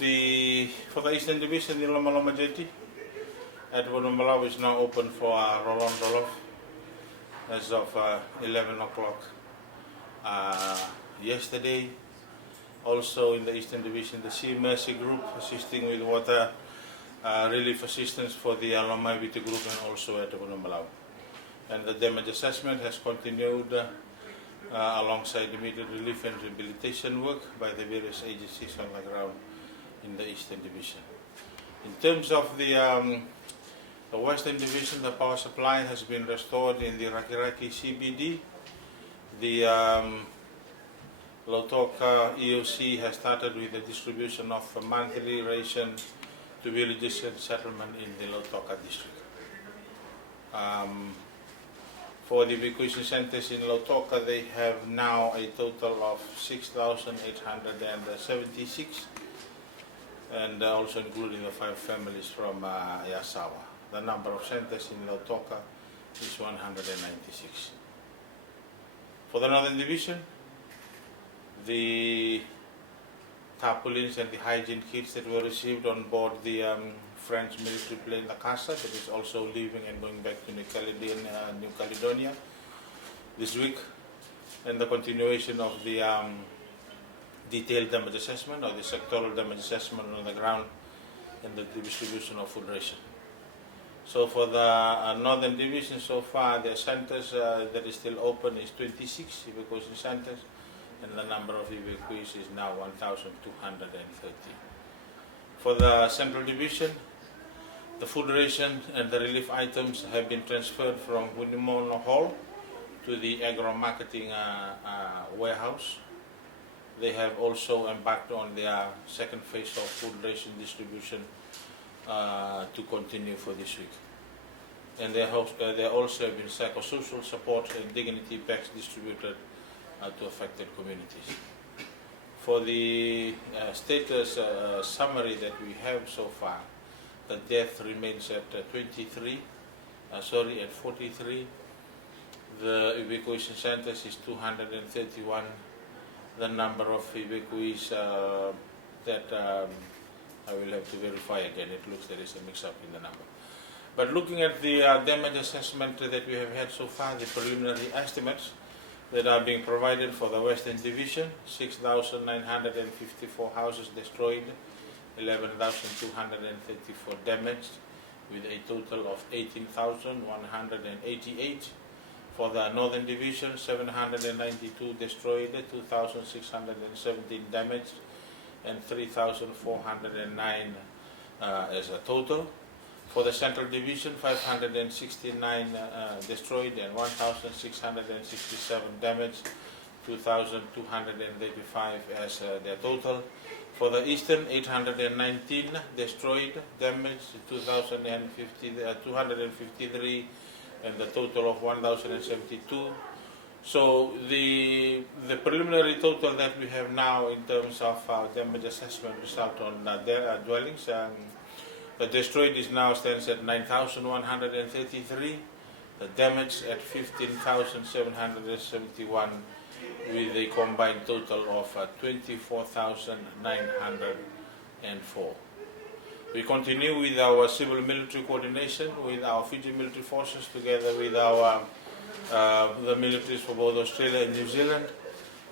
For the Eastern Division, the Loma Loma Jetty at Wunumbalau is now open for roll-on, roll-off as of 11 o'clock yesterday. Also in the Eastern Division, the Sea Mercy Group assisting with water relief assistance for the Loma Viti Group and also at Wunumbalau. And the damage assessment has continued alongside immediate relief and rehabilitation work by the various agencies on the ground in the Eastern Division. In terms of the Western Division, the power supply has been restored in the Rakiraki CBD. The Lautoka EOC has started with the distribution of a monthly ration to villages and settlement in the Lautoka district. For the evacuation centers in Lautoka, they have now a total of 6,876, and also including the 5 families from Yasawa. The number of centers in Lautoka is 196. For the Northern Division, the tarpaulins and the hygiene kits that were received on board the French military plane Nakasa, that is also leaving and going back to New Caledonia this week, and the continuation of the detailed damage assessment or the sectoral damage assessment on the ground and the distribution of food ration. So for the Northern Division, so far the centers that is still open is 26 evacuation centers, and the number of evacuees is now 1,230. For the Central Division, the food ration and the relief items have been transferred from Wunimono Hall to the agro-marketing warehouse. They have also embarked on their second phase of food ration distribution to continue for this week. And there also have been psychosocial support and dignity packs distributed to affected communities. For the status summary that we have so far, the death remains at 43. The evacuation centers is 231. The number of evacuees that I will have to verify again. It looks there is a mix-up in the number. But looking at the damage assessment that we have had so far, the preliminary estimates that are being provided for the Western Division: 6,954 houses destroyed, 11,234 damaged, with a total of 18,188. For the Northern Division, 792 destroyed, 2,617 damaged, and 3,409 as a total. For the Central Division, 569 destroyed and 1,667 damaged, 2,235 as their total. For the Eastern, 819 destroyed, damaged, 253, and the total of 1,072. So the preliminary total that we have now in terms of damage assessment result on their dwellings, the destroyed is now stands at 9,133, the damage at 15,771, with a combined total of 24,904. We continue with our civil military coordination with our Fiji military forces, together with our the militaries for both Australia and New Zealand,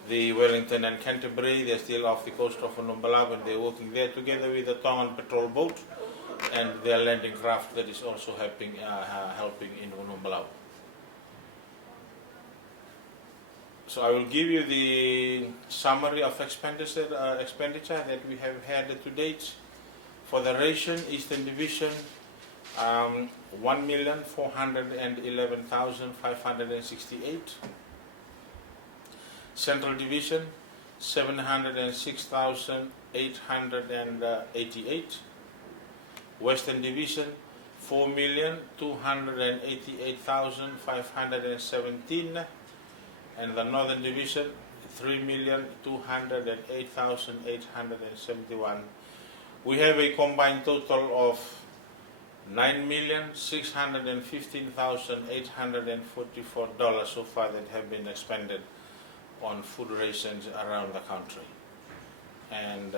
the Wellington and Canterbury. They're still off the coast of Wunumbalau, and they're working there together with the Tongan patrol boat and their landing craft that is also helping in Wunumbalau. So I will give you the summary of expenditure that we have had to date. For the ration, Eastern Division, 1,411,568. Central Division, 706,888. Western Division, 4,288,517. And the Northern Division, 3,208,871. We have a combined total of 9,615,844 so far that have been expended on food rations around the country. And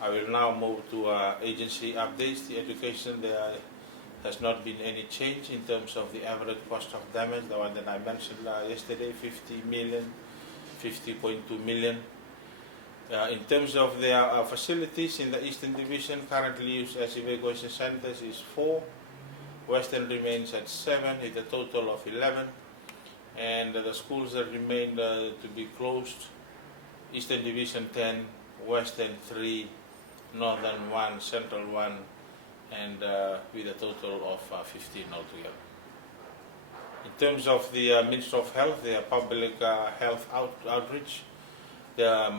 I will now move to agency updates. The education, there has not been any change in terms of the average cost of damage. The one that I mentioned yesterday, 50 million, 50.2 million. In terms of their facilities in the Eastern Division, currently used as evacuation centers is 4. Western remains at 7, with a total of 11. And the schools that remain to be closed, Eastern Division 10, Western 3, Northern 1, Central 1, and with a total of 15 altogether. In terms of the Ministry of Health, their public health outreach, the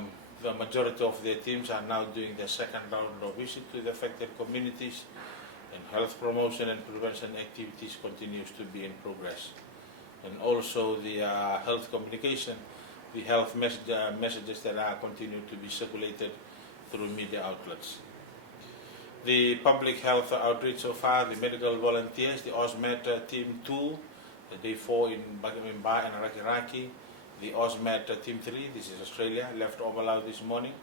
majority of their teams are now doing their second round of visit to the affected communities, and health promotion and prevention activities continues to be in progress. And also the health communication, the health messages that are continuing to be circulated through media outlets. The public health outreach so far, the medical volunteers, the OSMET Team 2, the Day 4 in Bagimba and Rakiraki, the OSMET Team 3, this is Australia, left Ovalau this morning.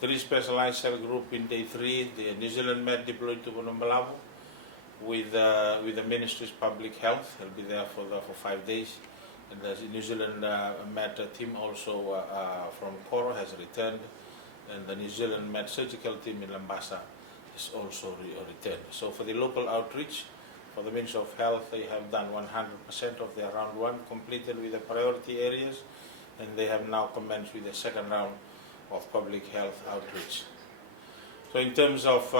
3 specialized cell group in Day 3, the New Zealand Met deployed to Bonombalavu with the Ministry's Public Health. They'll be there for 5 days. And the New Zealand Met team also from Koro has returned, and the New Zealand Met surgical team in Lambasa is also returned. So for the local outreach, for the Ministry of Health, they have done 100% of their round 1, completed with the priority areas, and they have now commenced with the second round of public health outreach. So in terms of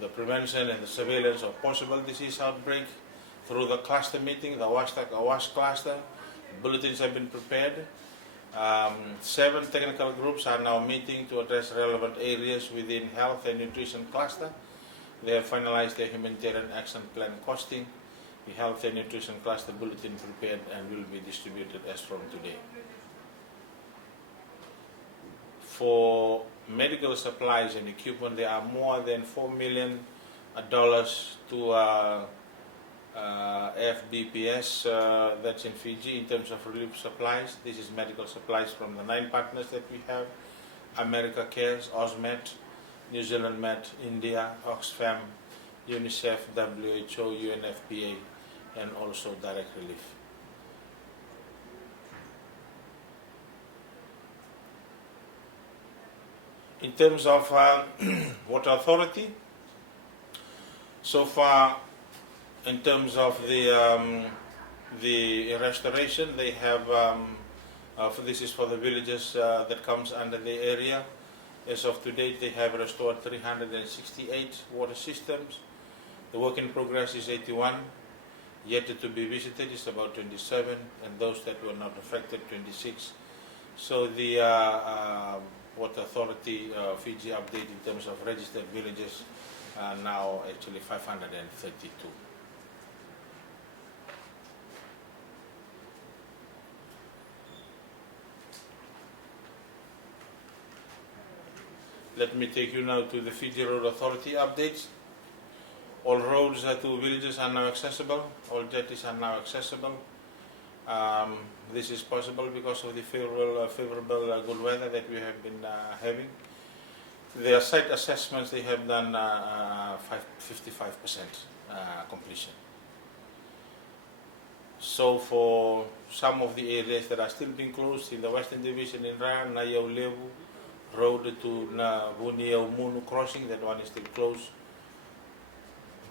the prevention and the surveillance of possible disease outbreak, through the cluster meeting, the Awash cluster, bulletins have been prepared. 7 technical groups are now meeting to address relevant areas within health and nutrition cluster. They have finalized their humanitarian action plan costing. The health and nutrition cluster bulletin prepared and will be distributed as from today. For medical supplies and equipment, there are more than $4 million to FBPS, that's in Fiji, in terms of relief supplies. This is medical supplies from the 9 partners that we have: America Cares, OSMET, New Zealand Met, India, Oxfam, UNICEF, WHO, UNFPA, and also Direct Relief. In terms of Water Authority, so far, in terms of the restoration, they have, this is for the villages that comes under the area. As of today, they have restored 368 water systems. The work in progress is 81. Yet to be visited is about 27, and those that were not affected, 26. So the Water Authority Fiji update in terms of registered villages are now actually 532. Let me take you now to the Fiji Road Authority updates. All roads to villages are now accessible. All jetties are now accessible. This is possible because of the favorable good weather that we have been having. Their site assessments, they have done 55% completion. So for some of the areas that are still being closed in the Western Division in Raya, Nayau Levu, road to Vuniau Munu crossing, that one is still closed.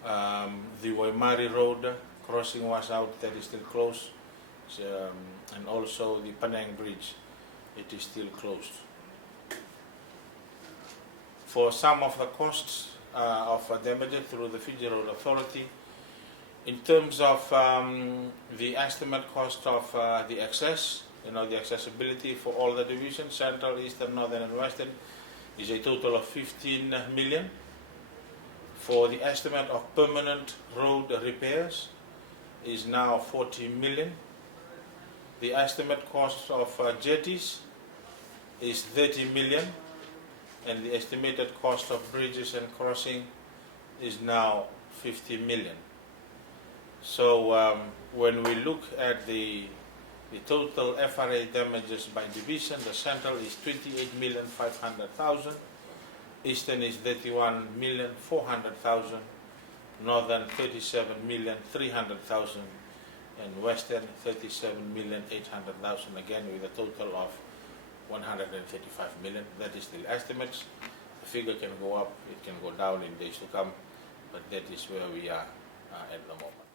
The Waimari Road crossing was out, that is still closed. And also the Penang Bridge, it is still closed. For some of the costs of damage through the Fiji Road Authority, in terms of the estimate cost of the access, the accessibility for all the divisions, Central, Eastern, Northern and Western, is a total of 15 million. For the estimate of permanent road repairs is now 40 million. The estimate cost of jetties is 30 million, and the estimated cost of bridges and crossing is now 50 million. So when we look at the The total FRA damages by division, the central is 28,500,000, eastern is 31,400,000, northern 37,300,000, and western 37,800,000, again with a total of 135 million. That is still estimates. The figure can go up, it can go down in days to come, but that is where we are at the moment.